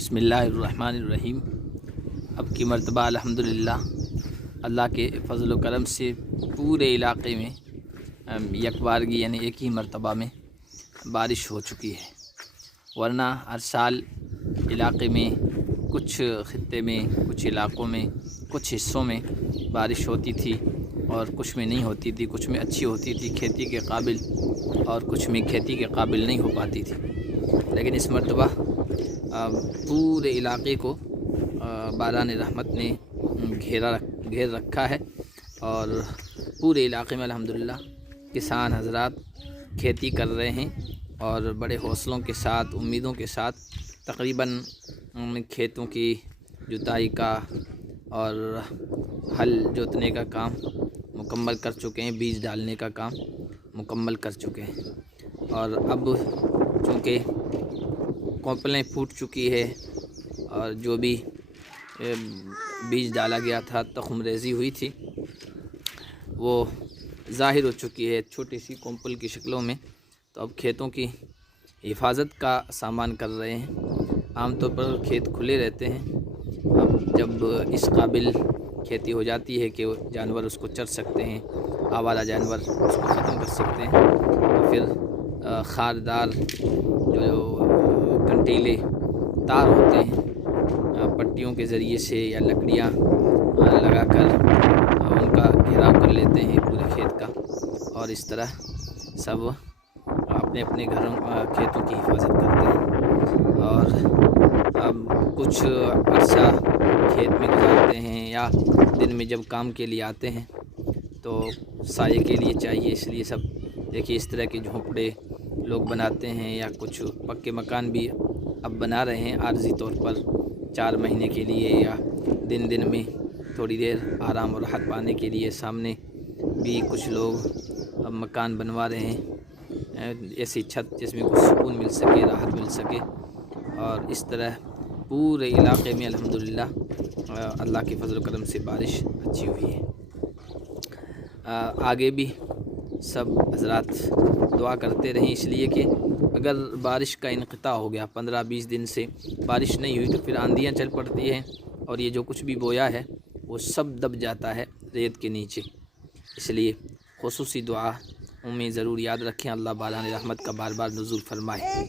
بسم اللہ الرحمن الرحیم۔ اب کی مرتبہ الحمدللہ اللہ کے فضل و کرم سے پورے علاقے میں یکبارگی یعنی ایک ہی مرتبہ میں بارش ہو چکی ہے، ورنہ ہر سال علاقے میں کچھ خطے میں، کچھ علاقوں میں، کچھ حصوں میں بارش ہوتی تھی اور کچھ میں نہیں ہوتی تھی، کچھ میں اچھی ہوتی تھی کھیتی کے قابل اور کچھ میں کھیتی کے قابل نہیں ہو پاتی تھی۔ لیکن اس مرتبہ پورے علاقے کو باران رحمت نے گھیر رکھا ہے اور پورے علاقے میں الحمدللہ کسان حضرات کھیتی کر رہے ہیں اور بڑے حوصلوں کے ساتھ، امیدوں کے ساتھ تقریباً کھیتوں کی جتائی کا اور ہل جوتنے کا کام مکمل کر چکے ہیں، بیج ڈالنے کا کام مکمل کر چکے ہیں اور اب چونکہ کوپلیں پھوٹ چکی ہے اور جو بھی بیج ڈالا گیا تھا، تخم ریزی ہوئی تھی، وہ ظاہر ہو چکی ہے چھوٹی سی کومپل کی شکلوں میں۔ تو اب کھیتوں کی حفاظت کا سامان کر رہے ہیں۔ عام طور پر کھیت کھلے رہتے ہیں، اب جب اس قابل کھیتی ہو جاتی ہے کہ جانور اس کو چر سکتے ہیں، آوارہ جانور اس کو ختم کر سکتے ہیں، تو پھر خاردار جو کنٹیلے تار ہوتے ہیں پٹیوں کے ذریعے سے یا لکڑیاں لگا کر ان کا گھیراؤ کر لیتے ہیں پورے کھیت کا، اور اس طرح سب اپنے اپنے کھیتوں کی حفاظت کرتے ہیں اور اب کچھ عرصہ کھیت میں گزارتے ہیں یا دن میں جب کام کے لیے آتے ہیں تو سائے کے لیے چاہیے، اس لیے سب دیکھیے اس طرح کے جھونپڑے لوگ بناتے ہیں یا کچھ پکے مکان بھی اب بنا رہے ہیں عارضی طور پر 4 مہینے کے لیے یا دن میں تھوڑی دیر آرام اور راحت پانے کے لیے۔ سامنے بھی کچھ لوگ اب مکان بنوا رہے ہیں، ایسی چھت جس میں کچھ سکون مل سکے، راحت مل سکے، اور اس طرح پورے علاقے میں الحمدللہ اللہ کے فضل و کرم سے بارش اچھی ہوئی ہے۔ آگے بھی سب حضرات دعا کرتے رہیں، اس لیے کہ اگر بارش کا انقطاع ہو گیا 15-20 دن سے بارش نہیں ہوئی تو پھر آندھیاں چل پڑتی ہیں اور یہ جو کچھ بھی بویا ہے وہ سب دب جاتا ہے ریت کے نیچے۔ اس لیے خصوصی دعا میں ضرور یاد رکھیں، اللہ باران رحمت کا بار بار نزول فرمائے۔